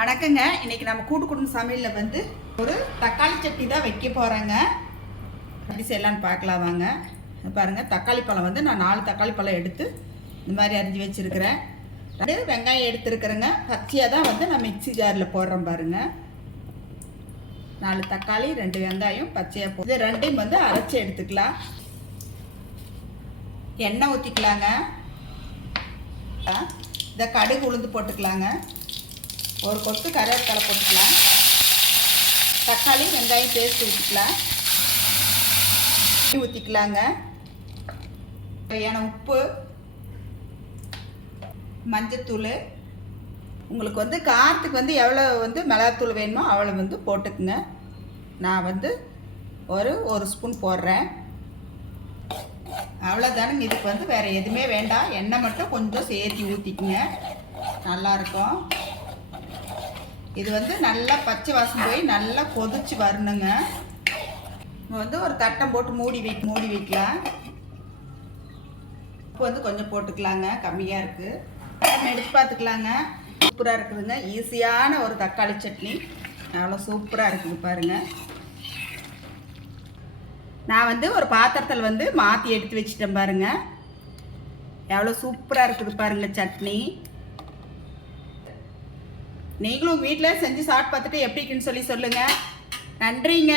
வணக்கங்க. இன்றைக்கி நம்ம கூட்டு குடும்ப சமையலில் வந்து ஒரு தக்காளி சட்னி தான் வைக்க போகிறேங்க. எப்படி செய்யலான்னு பார்க்கலாம் வாங்க. பாருங்கள், தக்காளி பழம் வந்து நான் 4 தக்காளி பழம் எடுத்து இந்த மாதிரி அரிஞ்சு வச்சுருக்கிறேன். 2 வெங்காயம் எடுத்துருக்குறேங்க. பச்சையாக தான் வந்து நான் மிக்சி ஜாரில் போடுறேன் பாருங்கள். 4 தக்காளி 2 வெங்காயம் பச்சையாக போட்டு இது ரெண்டையும் வந்து அரைச்சி எடுத்துக்கலாம். எண்ணெய் ஊற்றிக்கலாங்க. இதை கடுகு உளுந்து போட்டுக்கலாங்க. ஒரு கொத்து கருவேப்பிலை போட்டுக்கலாம். தக்காளி வெங்காயம் பேஸ்ட் ஊற்றிக்கலாம். ஊற்றிக்கலாங்க. தேவையான உப்பு, மஞ்சத்தூள். உங்களுக்கு வந்து காரத்துக்கு வந்து எவ்வளோ வந்து மிளகாத்தூள் வேணுமோ அவ்வளோ வந்து போட்டுக்குங்க. நான் வந்து ஒரு ஸ்பூன் போடுறேன். அவ்வளோதானுங்க. இதுக்கு வந்து வேறு எதுவுமே வேண்டாம். எண்ணெய் மட்டும் கொஞ்சம் சேர்த்து ஊற்றிக்குங்க, நல்லாயிருக்கும். இது வந்து நல்லா பச்சை வாசம் போய் நல்லா கொதிச்சு வரணுங்க. வந்து ஒரு தட்டம் போட்டு மூடி வைக்கலாம். உப்பு வந்து கொஞ்சம் போட்டுக்கலாங்க, கம்மியாக இருக்குது. எடுத்து பார்த்துக்கலாங்க. சூப்பராக இருக்குதுங்க. ஈஸியான ஒரு தக்காளி சட்னி அவ்வளோ சூப்பராக இருக்குது பாருங்கள். நான் வந்து ஒரு பாத்திரத்தில் வந்து மாற்றி எடுத்து வச்சுட்டேன் பாருங்கள். எவ்வளோ சூப்பராக இருக்குது பாருங்கள் சட்னி. நீங்களும் வீட்டில் செஞ்சு சாப்பிட்டு பார்த்துட்டு எப்படி இருக்குன்னு சொல்லுங்கள். நன்றிங்க.